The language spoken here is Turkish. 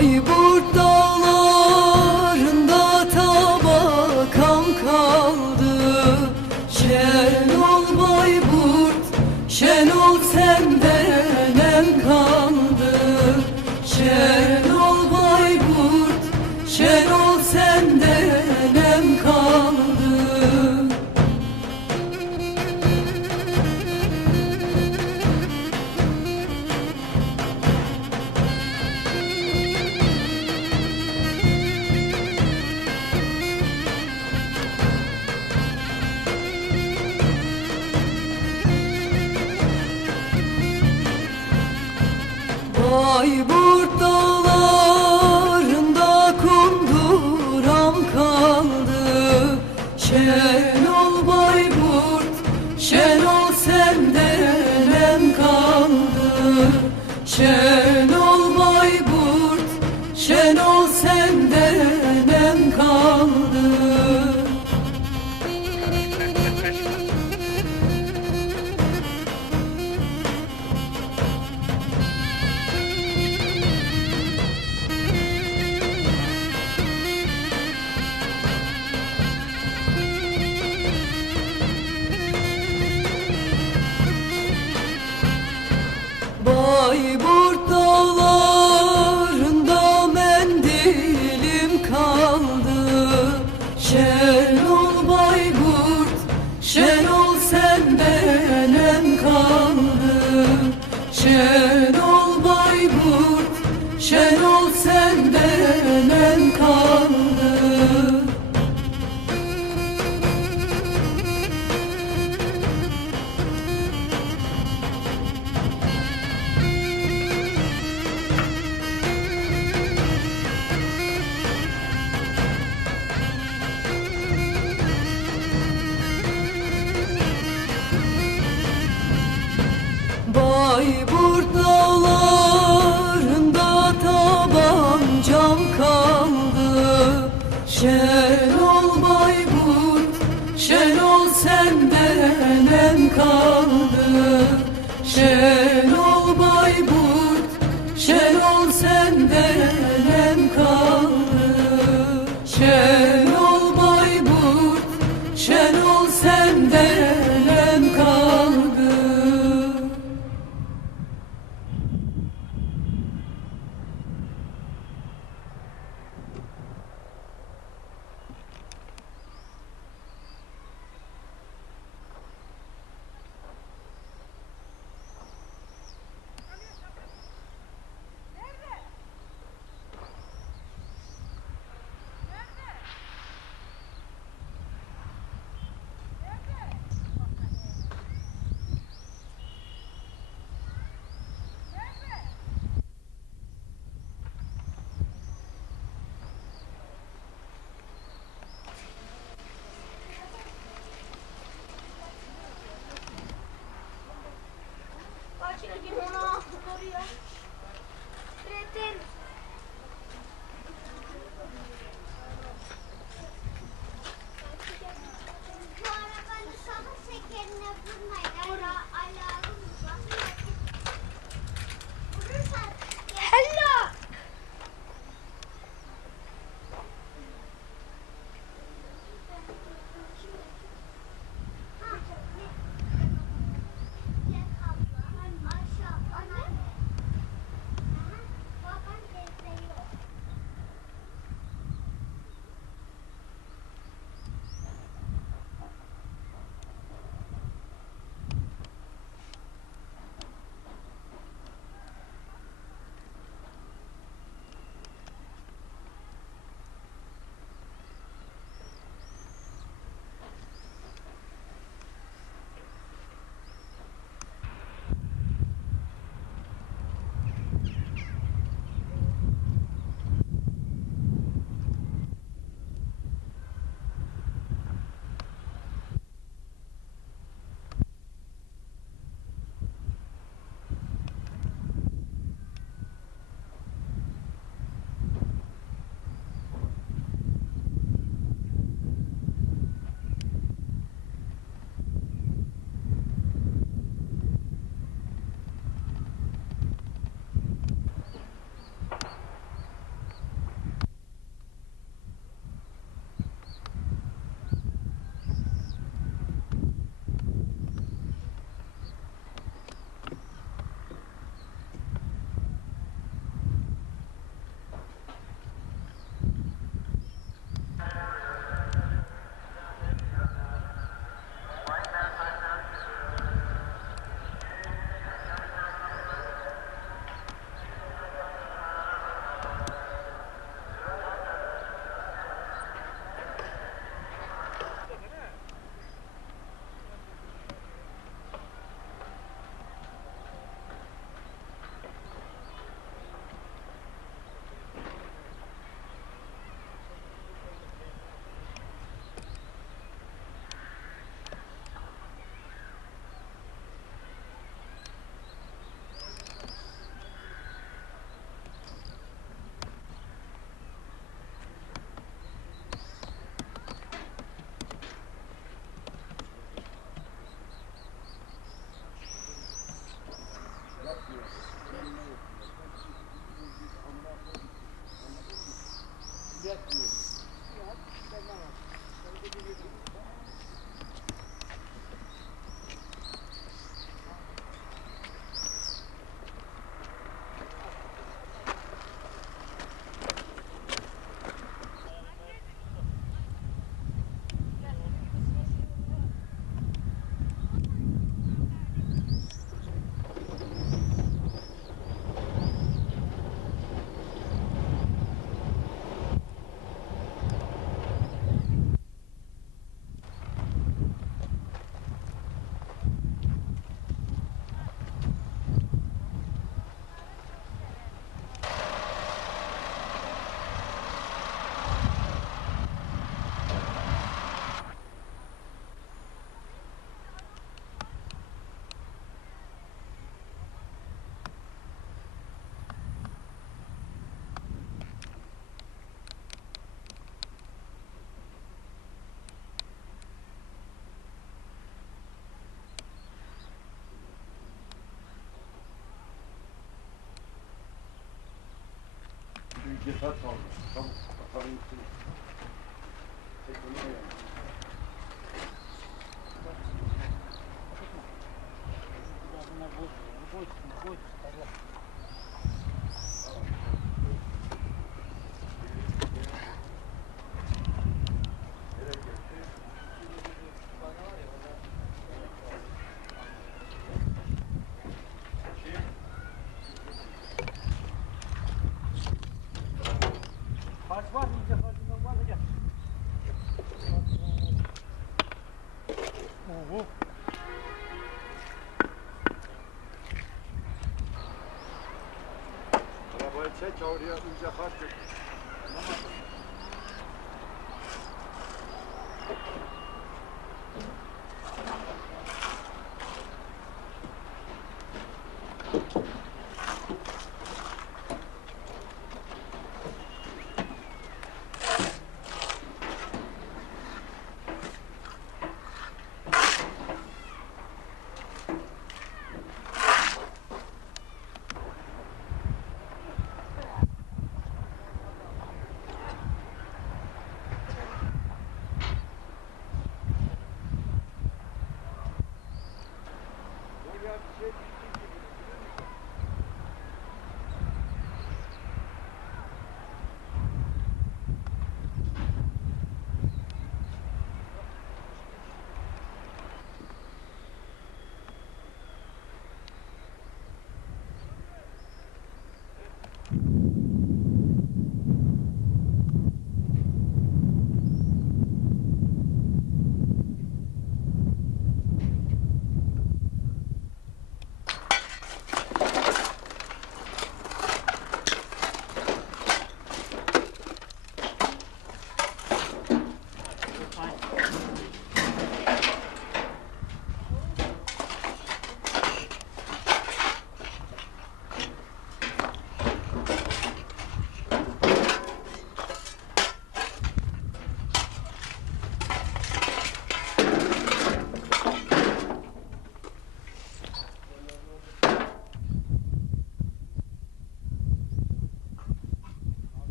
Bayburt dağlarında tabakam kaldı. Şen ol Bayburt, şen ol senden em kaldı. Şen ol Bayburt, şen ol senden em kaldı. Bayburt dağlarında kunduram kaldı. Şen ol Bayburt, şen ol senden em kaldı. Şen ol Bayburt, şen ol senden em kaldı. Bayburt dağlarında mendilim kaldı. Şen ol Bayburt, şen ol senden em kaldı. Şen ol Bayburt, şen ol senden em kaldı. Bayburt dağlarında tabancam kaldı. Şen ol Bayburt, şen ol senden em kaldı. Şen ol Bayburt, şen ol senden em kaldı. Şen ol Bayburt, şen ol senden em kaldı. Cesaret kaldı. Çabuk atarın üstüne. Teknoloji yani. Kaç var iyice farkından var da gel. Oho. Arabayı çek oraya iyice kaç.